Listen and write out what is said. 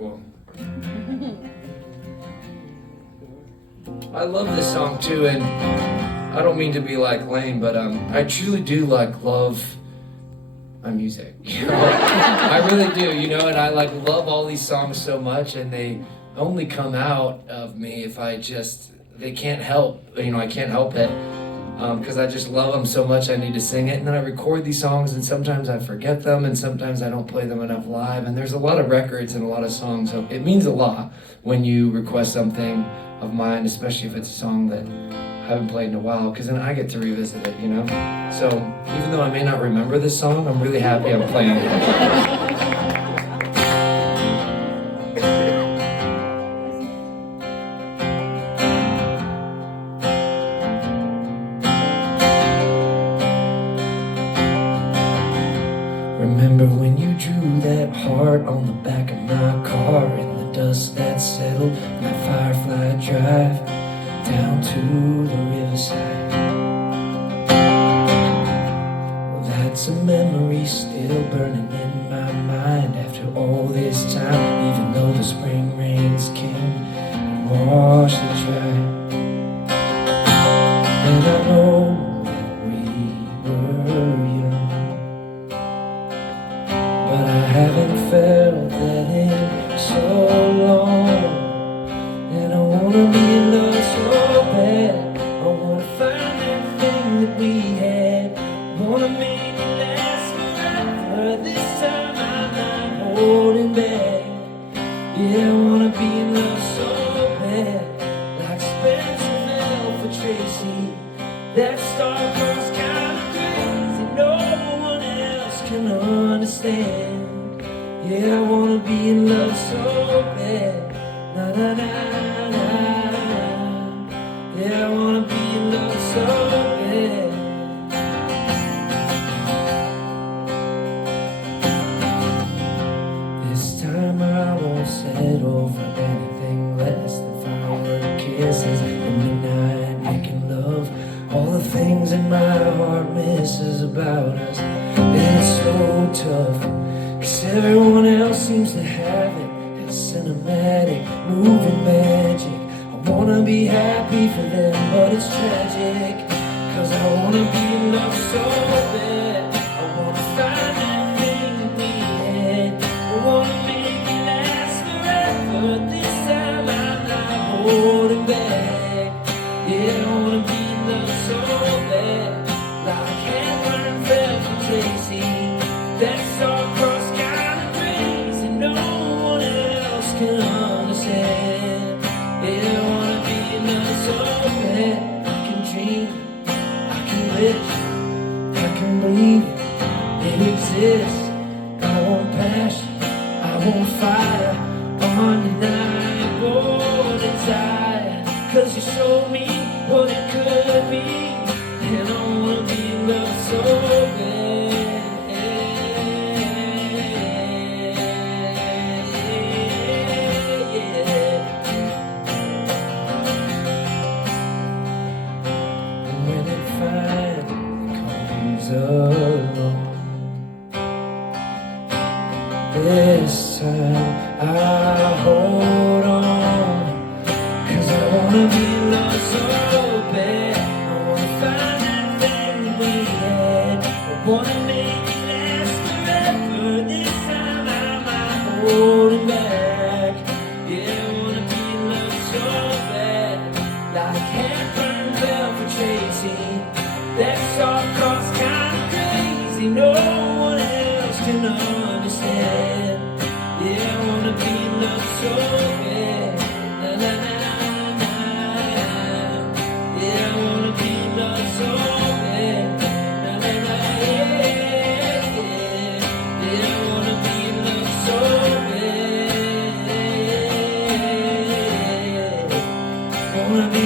cool. I love this song too, and I don't mean to be like lame, but I truly do love my music. You know, I really do. You know, and I love all these songs so much, and they only come out of me if they can't help. You know, I can't help it. Because I just love them so much, I need to sing it. And then I record these songs, and sometimes I forget them, and sometimes I don't play them enough live. And there's a lot of records and a lot of songs, so it means a lot when you request something of mine, especially if it's a song that I haven't played in a while, because then I get to revisit it, you know? So even though I may not remember this song, I'm really happy I'm playing it. Remember when you drew that heart on the back of my car, in the dust that settled on that Firefly Drive down to the riverside? Well, that's a memory still burning in my mind after all this time, even though the spring rains came and washed it dry. And I know that we were young, but I haven't felt that in so long. And I wanna be in love so bad. I wanna find that thing that we had. Wanna make it last forever. This time I'm not holding back. Yeah, I wanna be in love so bad, like Spencer fell for Tracy. That star-crossed kind of crazy no one else can understand. Yeah, I wanna be in love so bad. Na na na na. Yeah, I wanna be in love so bad. This time I won't settle for anything less than firework kisses and midnight making love. All the things that my heart misses about us. And it's so tough, 'cause everyone else seems to have it. It's cinematic, moving magic. I wanna be happy for them, but it's tragic. 'Cause I wanna be in love so bad. I wanna find that thing that we had. I wanna make it last forever. This time I'm not holding back. Yeah, I wanna be in love so bad, like Hepburn fell from Tracy. That star-crossed kind of crazy no one else can understand. Yeah, I wanna be in love so bad. I can dream, I can wish, I can believe it exists. I want passion, I want fire, undeniable desire. 'Cause you showed me what it could be, and I wanna be in love so bad. And when it finally comes along, this time I'll hold on. 'Cause I wanna be in love so bad. I wanna find that thing that we had. I wanna make it last forever. This time I'm not holding back. Yeah, I wanna be in love so bad, like Hepburn fell for Tracy. That star-crossed kind of crazy no one else can understand. Yeah, I wanna be in love so bad. Na na na na. Yeah, I wanna be in love so bad. Na na na, yeah, yeah. Yeah, I wanna be in love so bad. Wanna be